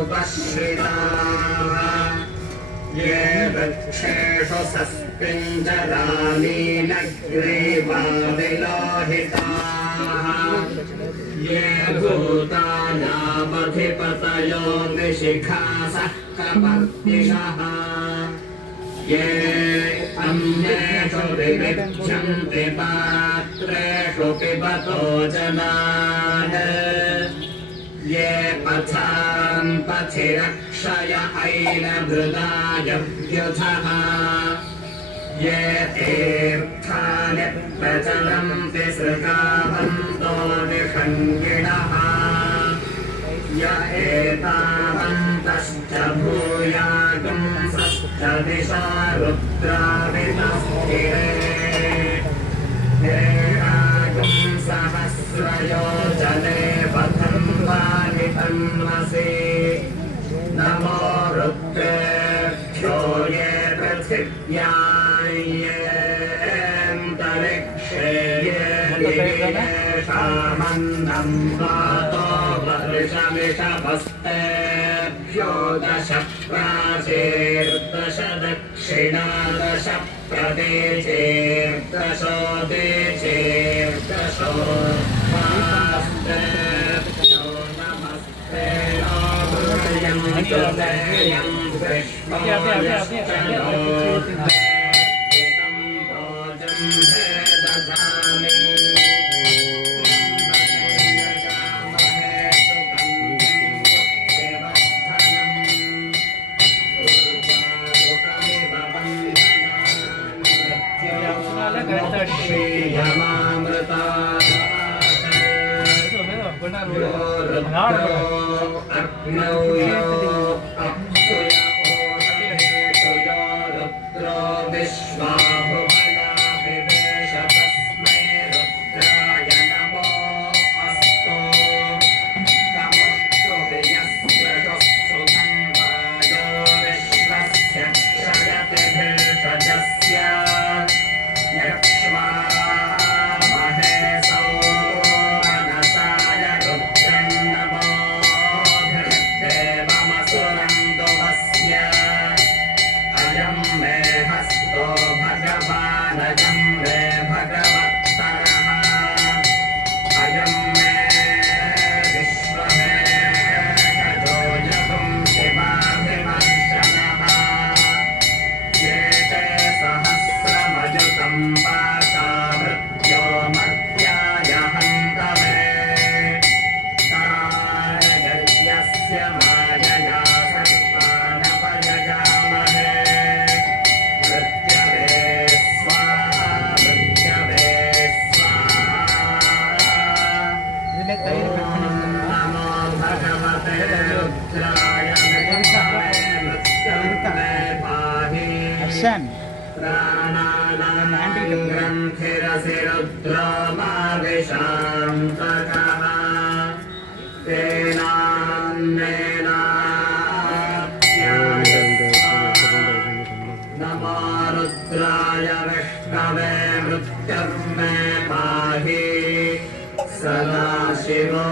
उपश्रिता ये वृक्षेषु सस्पिञ्जराणि नग्रीवादिलोहिताः ये भूतानामधिपतयो निशिखासः कपर्दिशः ये अन्येषु विविध्यन्ति पात्रेषु पिबतो जनान् ये पथान् पथिरक्षय ऐलभृदाय व्युधः ये तीर्थानि प्रचलन्ति सृगावन्तो निषङ्गिणः य एतावन्तश्च भूयागुंसश्च दिशा रुद्रावितस्थिरे सहस्रयोजने पथन्वानि तन्मसि नमो रुद्रेभ्यो ये पृथिव्यायेऽन्तरिक्षे ये दिवेशामन्नं वातो वर्षमिषभस्तेभ्यो दश प्राचीर्दश दक्षिणादश प्रदेशेर्दशो देशेर्दशो वास्तेभ्यो नमस्ते नोभृयं तुदेयं कृष्णोयश्चनोद्भेदितं भोजं भेदधामि नमो रुद्राय विष्णवे मृत्युर्मे पाहि सदाशिवो